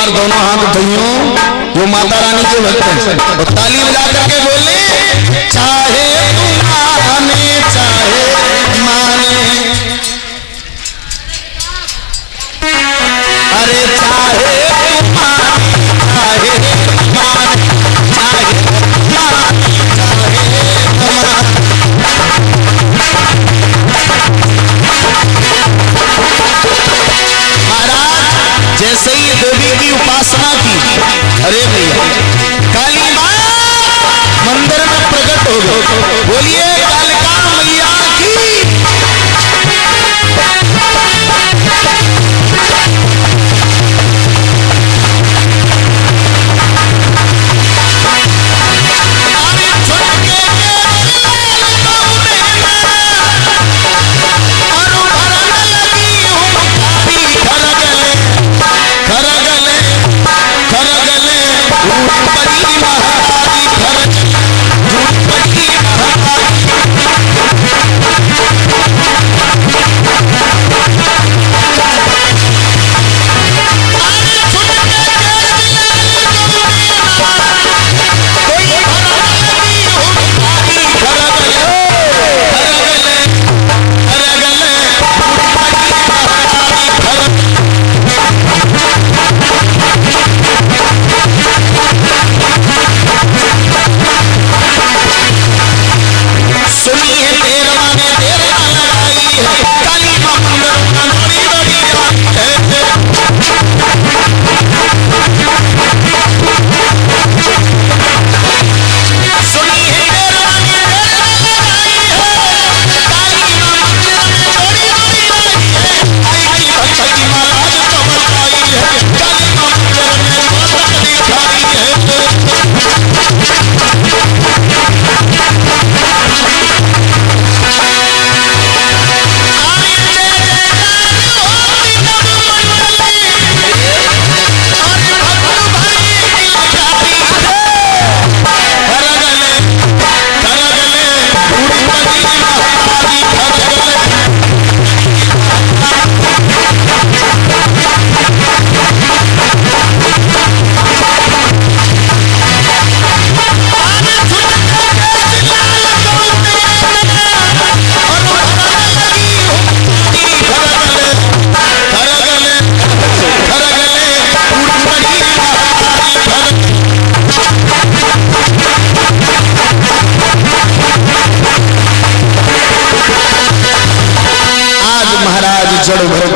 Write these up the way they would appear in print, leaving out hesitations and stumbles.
बार दोनों हाथ उठाइयो जो माता रानी के भक्त हैं और ताली बजा करके बोले चाहे माने चाहे माने, अरे चाहे जैसे ही देवी की उपासना की, अरे भैया काली माँ मंदिर में प्रकट हो गई। बोलिए कालिका मैया की।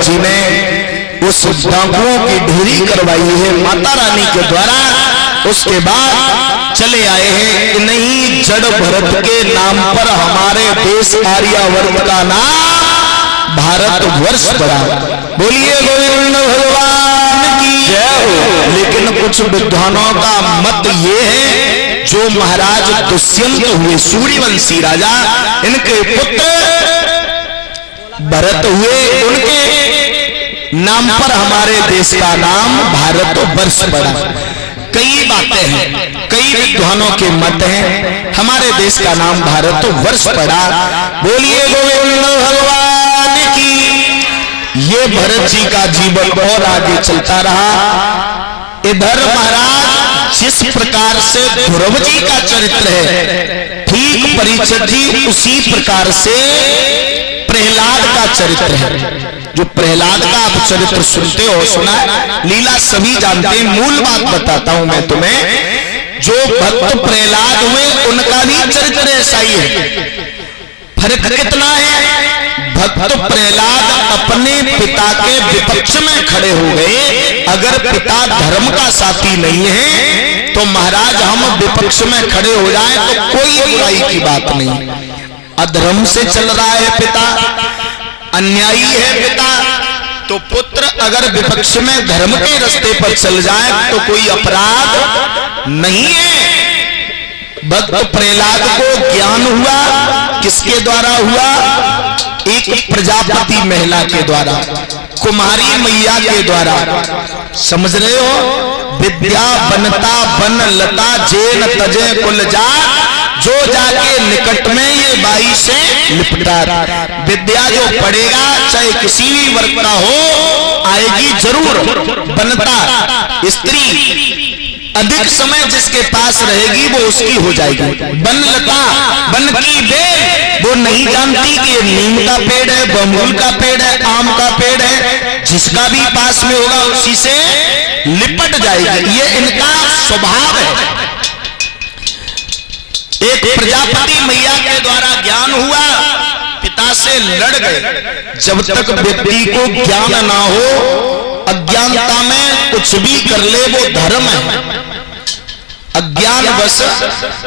जी ने उस डाकुओं की ढेरी करवाई है माता रानी के द्वारा। उसके बाद चले आए हैं कि नहीं जड़ भरत के नाम पर हमारे देश आर्यावर्त का नाम भारतवर्ष पड़ा। बोलिए गोविंद भगवान की जय हो। लेकिन कुछ विद्वानों का मत ये है जो महाराज दुष्यंत हुए सूर्यवंशी राजा, इनके पुत्र भरत हुए, उनके नाम पर हमारे देश का नाम भारतवर्ष पड़ा। कई बातें हैं, कई विद्वानों के मत हैं, हमारे देश का नाम भारतवर्ष पड़ा। बोलिए गोविंद भगवान की। ये भरत जी का जीवन और आगे चलता रहा। इधर महाराज जिस प्रकार से ध्रुव जी का चरित्र है, ठीक परीक्षित जी उसी प्रकार से प्रहलाद का चरित्र है। जो प्रहलाद का आप चरित्र सुनते हो, सुना, लीला सभी जानते हैं। मूल बात बताता हूं मैं तुम्हें। जो भक्त प्रहलाद हुए उनका भी चरित्र ऐसा ही है। फर्क कितना है? भक्त प्रहलाद अपने पिता के विपक्ष में खड़े हो गए। अगर पिता धर्म का साथी नहीं है तो महाराज हम विपक्ष में खड़े हो जाएं तो कोई बुराई की बात नहीं। अधर्म से चल रहा है पिता, अन्यायी है पिता, तो पुत्र अगर विपक्ष में धर्म के रास्ते पर चल जाए तो कोई अपराध नहीं है। भक्त प्रहलाद को ज्ञान हुआ, किसके द्वारा हुआ? एक प्रजापति महिला के द्वारा, कुमारी मैया के द्वारा। समझ रहे हो? विद्या बनता बन लता जेन तजे कुल जा, जो जाके निकट में ये बाई से लिपटा। विद्या जो पढ़ेगा चाहे किसी भी वर्ग का हो, आएगी जरूर। बनता स्त्री अधिक समय जिसके पास रहेगी वो उसकी हो जाएगी। वन लता, वन की बेल, वो नहीं जानती कि ये नीम का पेड़ है, बबूल का पेड़ है, आम का पेड़ है, जिसका भी पास में होगा उसी से लिपट जाएगी। ये इनका स्वभाव है। एक प्रजापति मैया के द्वारा ज्ञान हुआ, पिता से लड़ गए। जब तक व्यक्ति को ज्ञान ना हो, अज्ञानता में कुछ भी कर ले वो धर्म है। अज्ञान बस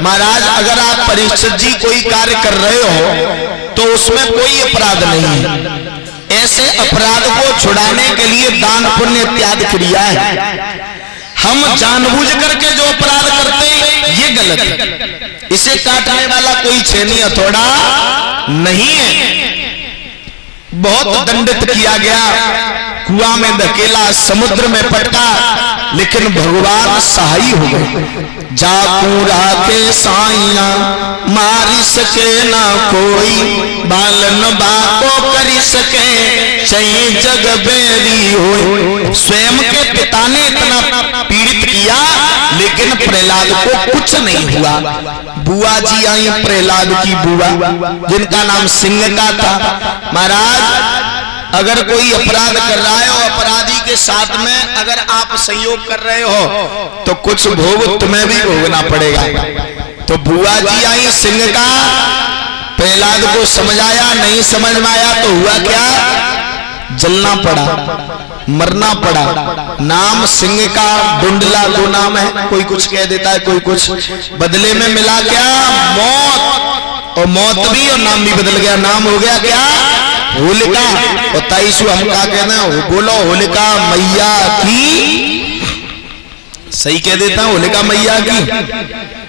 महाराज, अगर आप परीक्षित जी कोई कार्य कर रहे हो तो उसमें कोई अपराध नहीं है। ऐसे अपराध को छुड़ाने के लिए दान पुण्य इत्यादि क्रिया है। हम जानबूझ करके जो अपराध करते हैं ये गलत है। इसे काटने वाला कोई छेनी हथौड़ा नहीं है। बहुत दंडित किया गया, कुआं में धकेला, समुद्र में पटका, लेकिन भगवान सहाय हो गए। जाकू राखे साइया मारी सके ना कोई, बालन बाको करी सके चाहिए जग बेरी हो। स्वयं के पिता ने इतना पीड़ित किया लेकिन प्रहलाद को कुछ नहीं हुआ। बुआ जी आई प्रहलाद की बुआ, जिनका नाम सिंह का था। महाराज अगर कोई अपराध कर रहा है और अपराधी के साथ में अगर आप सहयोग कर रहे हो तो कुछ भोग तुम्हें भी भोगना पड़ेगा। तो बुआ जी आई सिंह का, प्रहलाद को समझाया, नहीं समझ में आया तो हुआ क्या, जलना पड़ा, मरना पड़ा। नाम सिंह का, डुंडला दो नाम है, कोई कुछ कह देता है कोई कुछ। बदले में मिला क्या, मौत। और मौत भी और नाम भी बदल गया। नाम हो गया क्या, होलिका। और 23 हम क्या कहना, बोलो होलिका मैया की। सही कह देता हूं, होलिका मैया की।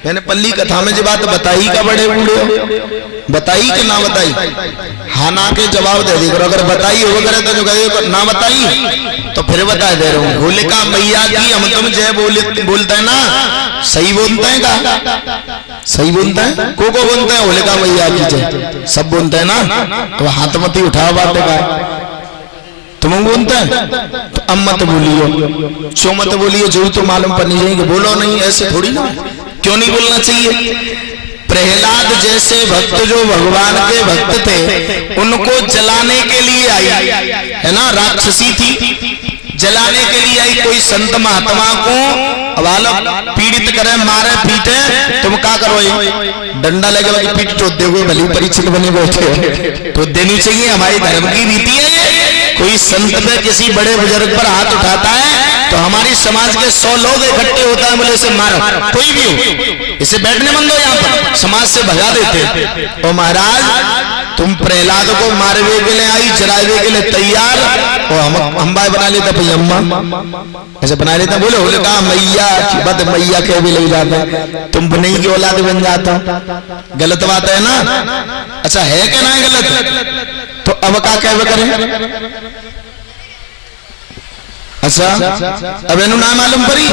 मैंने पल्ली कथा में जो बात बताई का बड़े बूढ़े, बताई कि ना बताई, हाँ ना के जवाब दे दी करो। अगर बताई हो करे तो जो कहे ना बताई तो फिर बता दे रहा हूँ। होलिका मैया की हम तुम जय बोलते हैं ना, सही बोलते हैं का, सही बोलते हैं, को बोलते हैं होलिका मैया की जय, सब बोलते हैं ना। तो हाथ मत ही उठा बात का, तुम बोलते हैं तो अब मत बोलियो, क्यों मत बोलियो, जो तो मालूम पड़नी चाहिए। बोलो नहीं, ऐसे थोड़ी ना, क्यों नहीं बोलना चाहिए। प्रहलाद जैसे भक्त जो भगवान के भक्त थे, उनको जलाने के लिए आई है ना, राक्षसी थी, जलाने के लिए आई। कोई संत महात्मा को बालक पीड़ित करे, मारे, पीटे, तुम क्या करो, डंडा लगे पीठ टोट दोगे, भली परीक्षित बने बैठे तो देनी चाहिए। हमारी धर्म की रीति है। कोई संत पे किसी बड़े बुजुर्ग पर हाथ उठाता है तो हमारी समाज के 100 लोग इकट्ठे होता है, बोले इसे मारो, कोई भी हो, इसे बैठने बंद हो, यहाँ पर समाज से भगा देते। और महाराज तुम प्रहलाद को मारवे के लिए आई, जलावे के लिए तैयार, और हम भाई बना लेता भाई, अम्मा ऐसे बना लेता। बोले होलिका मैया की बद मैया के भी ले जाता, तुम नहीं की औलाद बन जाता। गलत बात है ना। अच्छा है क्या ना गलत, तो अब क्या कह करें। अच्छा अब इन्हों ना मालूम पड़ी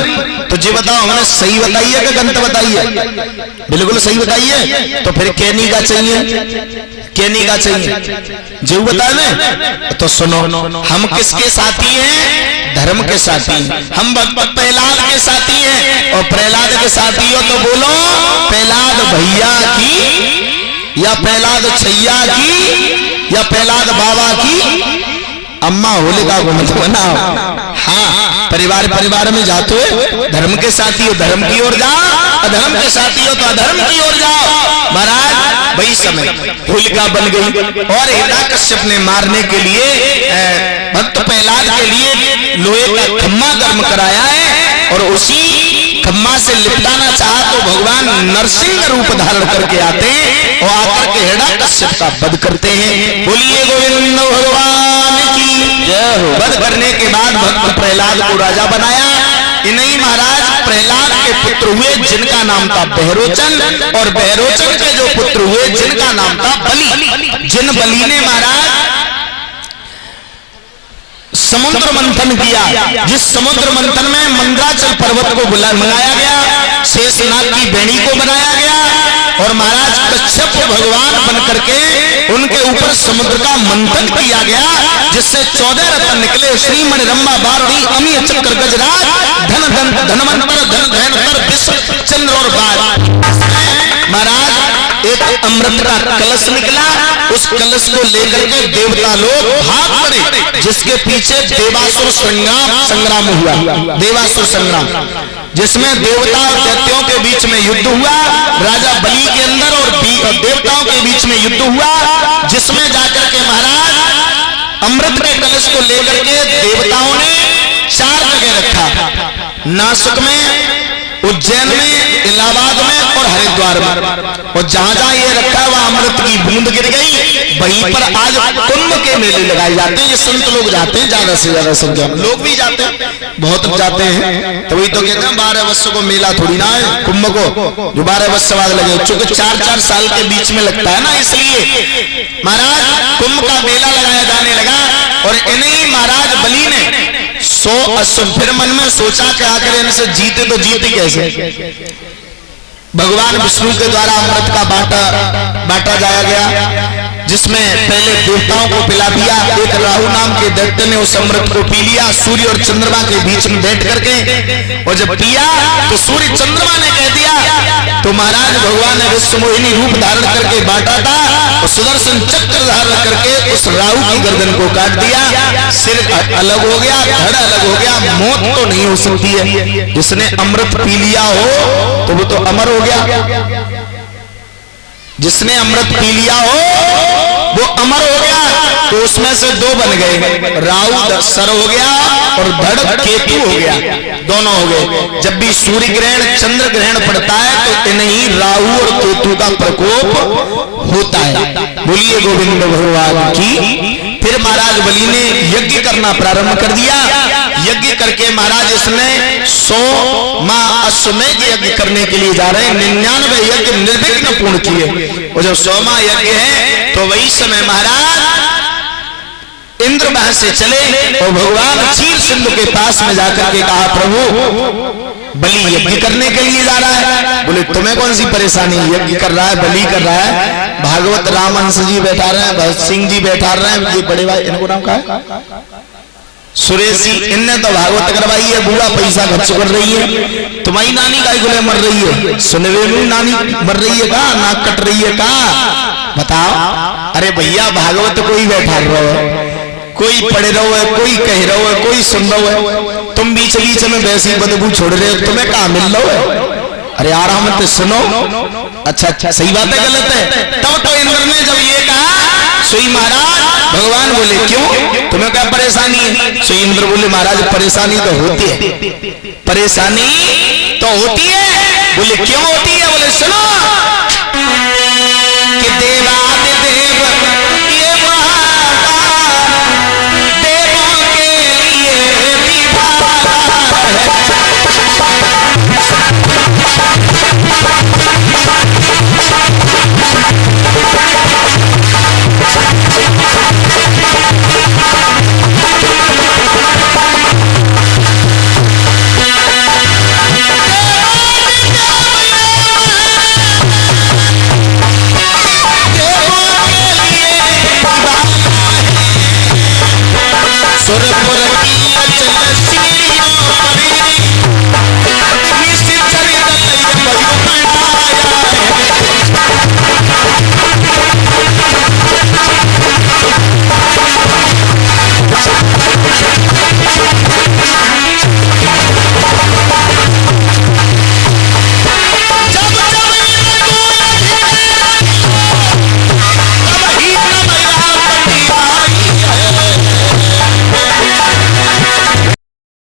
तो जी बताओ, हमने सही बताई है कि गलत बताई है, बिल्कुल सही बताई है। तो फिर कहनी का चाहिए, कहनी का चाहिए, जो बतावे तो सुनो। हम किसके साथी हैं, धर्म के साथी। हम प्रहलाद के साथी हैं, और प्रहलाद के साथी हो तो बोलो प्रहलाद भैया की, या प्रहलाद छैया की, या प्रहलाद बाबा की। अम्मा होलिका को मत बनाओ। हाँ, परिवार परिवार में जाते हो, धर्म के साथी हो धर्म की ओर जाओ, अधर्म के साथी हो तो अधर्म की ओर जाओ। महाराज वही समय होलिका बन गई, और हिरण्यकश्यप ने मारने के लिए भक्त प्रहलाद के लिए लोहे का खम्मा गर्म कराया है, और उसी खम्मा से लिपटाना चाहा तो भगवान नरसिंह रूप धारण करके आते हैं और आकर के हिरण्यकश्यप का वध करते हैं। बोलिए गोविंद भगवान की जय हो। वध करने के बाद भक्त प्रहलाद को राजा बनाया। इन्हीं महाराज प्रहलाद के पुत्र हुए जिनका नाम था बहरोचन, और बहरोचन के जो पुत्र हुए जिनका नाम था बलि। जिन बलि ने महाराज समुद्र मंथन किया, जिस समुद्र मंथन में मंदराचल पर्वत को मंगाया गया, शेषनाग की बेणी को बनाया गया, और महाराज कश्यप भगवान बन करके उनके ऊपर समुद्र का मंथन किया गया, जिससे 14 रत्न निकले, श्रीमणि रंभा बारुणी अमीय चक्र गजराज धन धन धनवंतर धन धैर्यतर विश्व चंद्र और बाज। महाराज एक अमृत का कलश निकला, उस कलश को लेकर के देवता लोग भाग पड़े, जिसके पीछे देवासुर संग्राम हुआ। देवासुर संग्राम जिसमें देवता और दैत्यों के बीच में युद्ध हुआ, राजा बलि के अंदर और देवताओं के बीच में युद्ध हुआ, जिसमें जाकर के महाराज अमृत के कलश को लेकर के देवताओं ने 4 जगह रखा, नासिक में, उज्जैन में, इलाहाबाद में और हरिद्वार में। और जहां जहां ये रखा वहां अमृत की बूंद गिर गई। वहीं पर आज कुंभ के मेले लगाए जाते हैं, ये संत लोग जाते हैं, ज्यादा से ज्यादा संख्या में लोग भी जाते हैं, बहुत जाते हैं। तो वही तो कहते हैं 12 वर्ष को मेला थोड़ी ना है कुंभ को, जो 12 वर्ष बाद लगे, चूंकि 4-4 साल के बीच में लगता है ना, इसलिए महाराज कुंभ का मेला लगाया जाने लगा। और इन्हीं महाराज बलि ने 100 अश्व, फिर मन में सोचा कि आकर इनसे जीते तो जीते कैसे। भगवान विष्णु के द्वारा अमृत का बांटा जाया गया, जिसमें पहले देवताओं को पिला दिया। एक राहु नाम के दैत्य ने उस अमृत को पी लिया, सूर्य और चंद्रमा के बीच में बैठ करके, और जब पिया तो सूर्य चंद्रमा ने कह दिया। तो महाराज भगवान ने विश्व मोहिनी रूप धारण करके बांटा था, और सुदर्शन चक्र धारण करके उस राहु की गर्दन को काट दिया। सिर अलग हो गया, धड़ अलग हो गया, मौत तो नहीं हो सकती है। जिसने अमृत पी लिया हो तो वो तो अमर हो गया, जिसने अमृत पी लिया हो वो अमर हो गया। तो उसमें से 2 बन गए, राहु सर हो गया और धड़ केतु हो गया, दोनों हो गए। जब भी सूर्य ग्रहण चंद्र ग्रहण पड़ता है तो इन्हीं राहु और केतु का प्रकोप होता है। बोलिए गोविंद भगवान की। फिर महाराज बलि ने यज्ञ करना प्रारंभ कर दिया। यज्ञ करके महाराज इसने 100 अश्वमेध यज्ञ करने के लिए जा रहे हैं, 99 यज्ञ निर्विघ्न पूर्ण किए। और जब 100वां यज्ञ है तो वही समय महाराज इंद्र वहां से चले और भगवान क्षीर सिंधु के पास में जाकर के कहा, प्रभु बलि यज्ञ करने के लिए जा रहा है। बोले तुम्हें कौन सी परेशानी, यज्ञ कर रहा है, बलि कर रहा है, भागवत रामहंस जी बैठा रहे हैं, भगत सिंह जी बैठा रहे हैं, ये बड़े भाई इनको नाम कहा है सुरेश जी, इनने तो भागवत करवाई है, बुआ पैसा खर्च कर रही है। तुम्हारी नानी का गुले मर रही है, सुनवेलू नानी मर रही है, कहा नाक कट रही है, कहा बताओ। अरे भैया भागवत कोई बैठा रहो है, कोई पढ़ रहो है, कोई कह रहो है, कोई सुन रहो है, तुम बीच बीच में वैसी बदबू छोड़ रहे हो, तुम्हें कहा मिल रहा है। अरे आराम से सुनो। अच्छा सही बात है, गलत है। तब तो इंद्र ने जब ये कहा, सोई महाराज भगवान बोले क्यों, तुम्हें क्या परेशानी है। सोई इंद्र बोले महाराज परेशानी तो होती है, परेशानी तो होती है। बोले क्यों होती है। बोले सुनो,